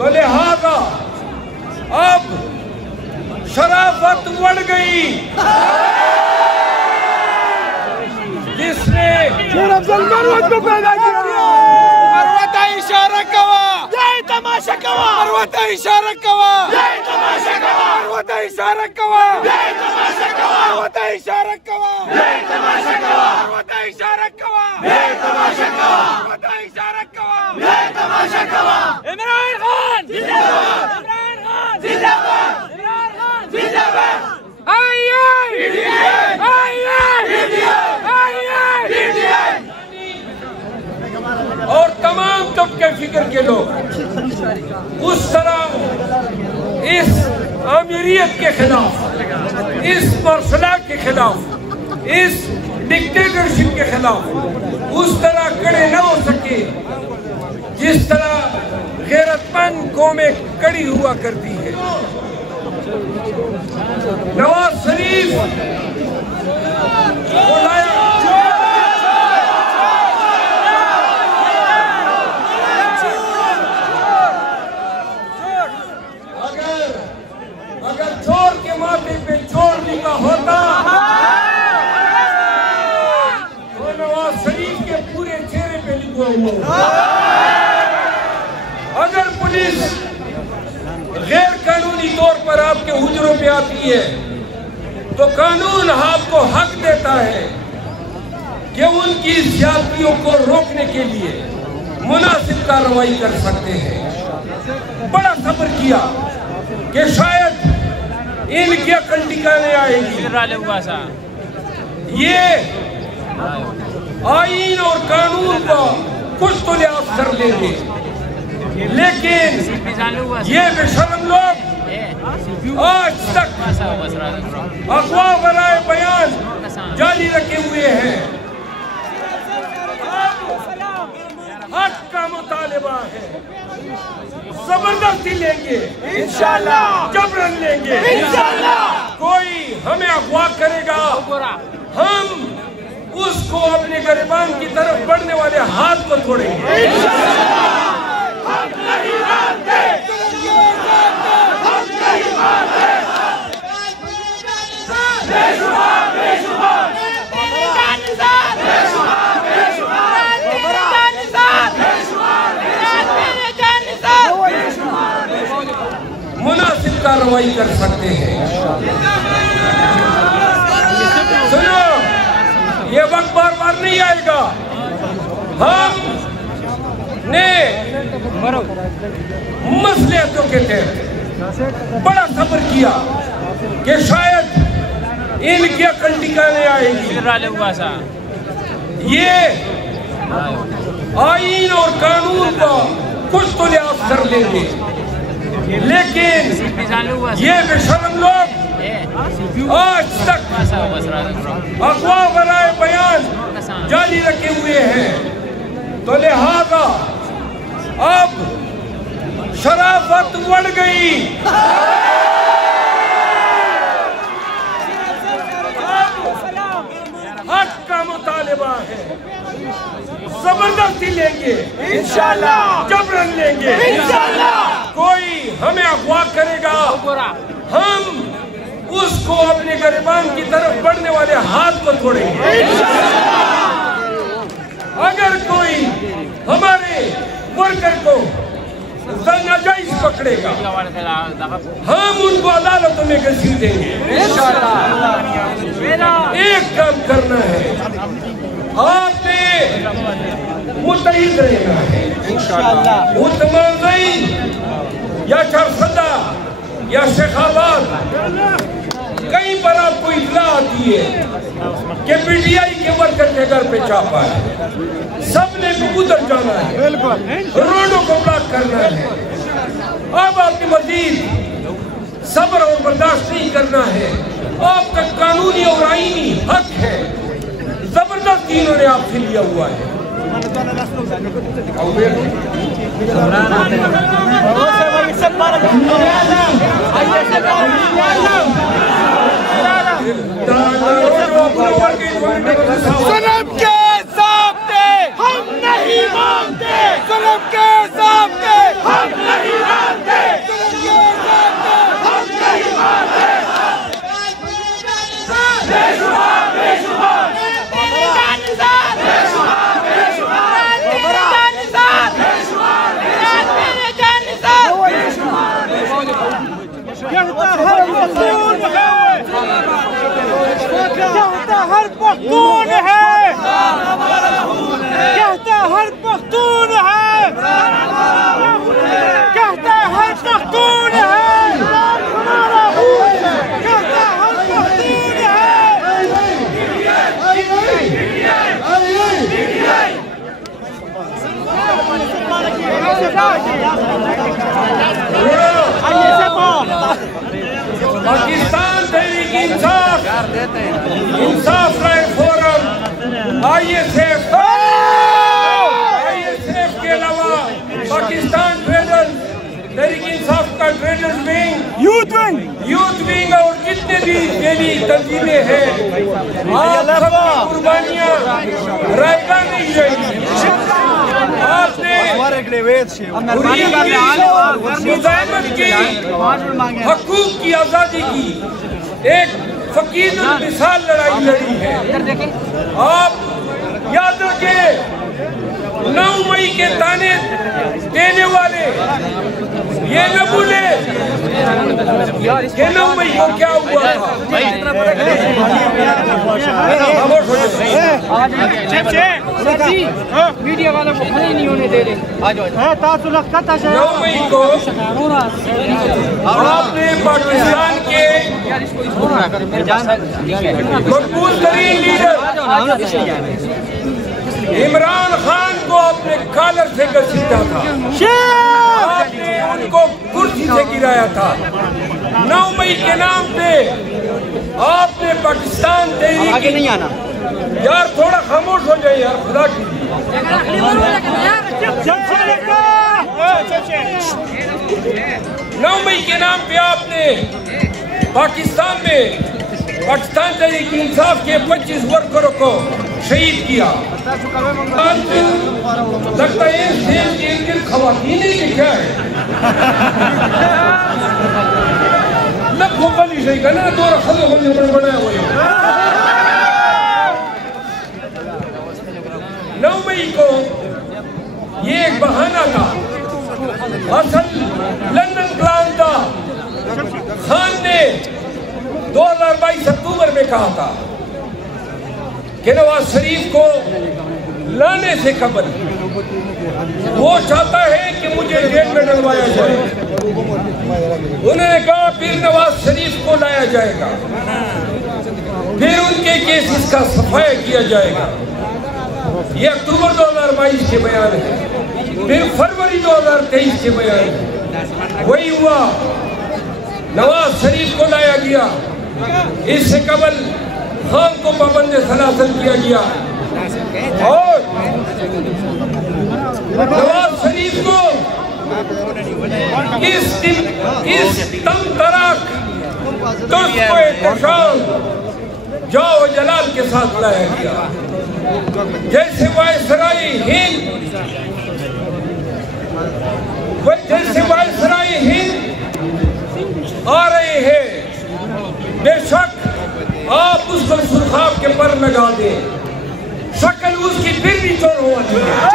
تو لہذا اب شرافت بڑھ گئی جس نے مروت کو پیدا کیا مروت اشارہ کوا یہ تماشا کوا مروت اشارہ کوا یہ تماشا کوا مروت اشارہ کوا یہ تماشا کوا مروت اشارہ کوا یہ تماشا کوا مروت اشارہ کوا یہ تماشا کوا مروت اشارہ کوا یہ تماشا کوا عمران خان زندہ باد عمران خان زندہ باد عمران خان زندہ باد اور تمام طبقے فکر کے لوگ اس طرح اس آمیریت کے خلاف، اس مرسلہ کے خلاف، اس ڈکٹیٹرشپ کے خلاف اس طرح کڑے نہ ہو سکے جس طرح غیرت مند قومیں کڑی ہوا کرتی ہے۔ نواز شریف اگر چور کے ماتھے پہ چور لکھا ہوتا تو نواز شریف کے پورے چہرے پہ لکھا ہوا۔ اگر پولیس غیر قانونی طور پر آپ کے حجروں پہ آتی ہے تو قانون آپ کو حق دیتا ہے کہ ان کی زیادتیوں کو روکنے کے لیے مناسب کارروائی کر سکتے ہیں۔ بڑا صبر کیا کہ شاید ان کی عقل ٹھکانے آئے گی، یہ آئین اور قانون کا کچھ تو لحاظ کر لیں گے، لیکن یہ بے شرم لوگ آج تک افواہ برائے بیان جاری رکھے ہوئے ہیں۔ حق کا مطالبہ ہے، زبردستی لیں گے انشاءاللہ، جبرن لیں گے انشاءاللہ۔ کوئی ہمیں اغوا کرے گا، ہم اس کو اپنے گریبان کی طرف بڑھنے والے ہاتھ کو توڑیں گے انشاءاللہ۔ ہم نہیں مانتے، ہم نہیں مانتے۔ بے شمار، بے شمار، مناسب کارروائی کر سکتے ہیں۔ سنو، یہ وقت بار بار نہیں آئے گا۔ ہم نے مصلحتوں کے تحت بڑا صبر کیا کہ شاید ان کی عقل ٹھکانے آئے گی، یہ آئین اور قانون کا کچھ تو لحاظ کر لیں گے، لیکن یہ بے شرم لوگ آج تک افواہ برائے بیان جاری رکھے ہوئے ہیں۔ تو لہذا اب شرافت بڑھ گئی، حق کا مطالبہ ہے، زبردستی لیں گے انشاءاللہ، جبرن لیں گے انشاءاللہ۔ کوئی ہمیں اغوا کرے گا، ہم اس کو اپنے گریبان کی طرف بڑھنے والے ہاتھ کو توڑیں گے انشاءاللہ۔ اگر کوئی ہمارے ورکر کو ناجائز پکڑے گا، ہم ان کو عدالتوں میں گھسیٹ دیں گے انشاءاللہ۔ ایک کام کرنا ہے، آپ نے متحد رہنا ہے انشاءاللہ۔ متمازئی یا چارسدہ یا شیخ آباد کہیں پر آپ کو اطلاع آتی ہے کہ پی ٹی آئی کے ورکر کے گھر پہ چھاپا ہے، سب نے ادھر جانا ہے، روڈوں کو بلاک کرنا ہے۔ اب آپ نے مزید صبر اور برداشت نہیں کرنا ہے، آپ کا قانونی اور آئینی حق ہے، زبردستی انہوں نے آپ سے لیا ہوا ہے۔ ظلم کے ضابطے ہم نہیں مانتے، ظلم کے ضابطے ہم نہیں مانتے۔ ہر پختون ہے، کہتا ہر پختون ہے، کہتا ہر پختون ہے، کہتا ہر پختون ہے۔ پاکستان تحریک انصاف انصاف رائے فورم آئی ایس ایف کے علاوہ پاکستان ٹریڈرز تحریک انصاف کا ٹریڈرز ونگ، یوتھ ونگ اور جتنے بھی دینی تنظیمیں ہیں، آپ سب کی قربانیاں رائے گاہ نہیں رہی۔ آپ نے مزاحمت کی، حقوق کی آزادی کی ایک فقید المثال لڑائی لڑی ہے۔ آپ یاد رکھیں 9 مئی کے تانے دینے والے یہ نہ بھولے کہ 9 مئی کو کیا ہوا تھا۔ میڈیا والوں کو کھڑے نہیں ہونے دے رہے۔ 9 مئی کو آپ نے پاکستان کے مقبول ترین لیڈر عمران خان کو اپنے کالر سے گھسیٹا تھا، آپ نے ان کو کرسی سے گرایا تھا۔ 9 مئی کے نام پہ آپ نے پاکستان تحریک، یار تھوڑا خاموش ہو جائے یار، خدا کی 9 مئی کے نام پہ آپ نے پاکستان میں پاکستان تحریک انصاف کے 25 ورکروں کو شہید کیا۔ لگتا ہے سیل کے ارد خواتین ہی لکھا ہے، نہ کھوپا نہیں صحیح کرنا، نہ دورہ خلق ہونے پر بڑھایا ہوئے۔ 9 مئی کو یہ ایک بہانہ تھا، اصل لندن پلان تھا۔ خان نے 2022 اکتوبر میں کہا تھا کہ نواز شریف کو لانے سے قبل وہ چاہتا ہے کہ مجھے جیل میں ڈلوایا جائے۔ انہوں نے کہا پھر نواز شریف کو لایا جائے گا، پھر ان کے کیسز کا صفایا کیا جائے گا۔ یہ اکتوبر 2022 کے بیان ہے، پھر فروری 2023 کے بیان ہے۔ وہی ہوا، نواز شریف کو لایا گیا، اس سے قبل خان کو پابند سلاسل کیا گیا، اور نواز شریف کو اس تم تراک دست و احتشام جاؤ و جلال کے ساتھ لایا گیا۔ جیسے وائسرائے ہند آ رہے ہیں، بے شک آپ اس کو سرخاب کے پر لگا دیں، شکل اس کی پھر بھی چور ہوا چاہیے۔